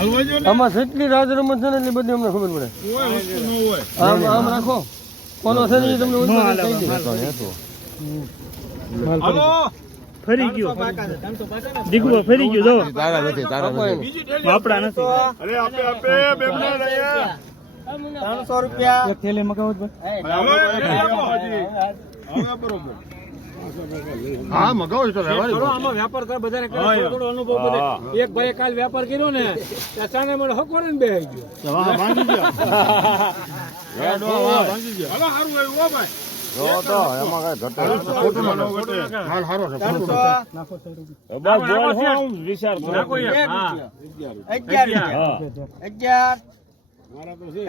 આમાં સેટલી રાજ રમત છે ને એટલી બધી અમને ખબર પડે આમ આમ રાખો કોનો છે ને તમને ઉંદર કહી દે ફરી ગયો દીગવા ફરી ગયો જાવ તારા નથી તારા નથી બાપડા નથી અરે આપે આપે બેમને રહે ત્રણસો રૂપિયા એક થેલી મગાવો હવે બરોબર હા મગાવો તો વેપારી કરો આમાં વેપાર કર બધાને કરો થોડો અનુભવ બધે એક ભાઈ કાલ વેપાર કર્યો ને અચાને મને હક વરન બે આવી ગયો તો વાહ ભાંજી ગયો ગાડો વાહ ભાંજી ગયો હવે હારું આવ્યું ઓ ભાઈ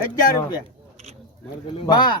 અગિયાર રૂપિયા બાર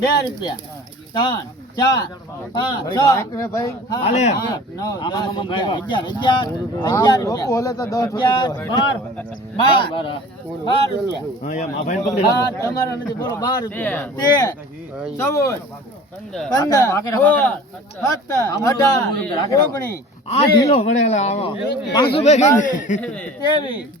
બે રૂપિયા ત્રણ ચાર પાંચ અગિયાર અગિયાર બાર બાર બાર રૂપિયા તમારા નથી બોલો બાર રૂપિયા તેર ચૌદ પંદર ઓગણીસ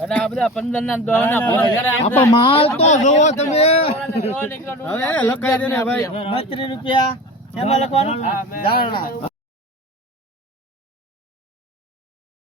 બધા ના માલ તો રૂપિયા એમાં લખવાનું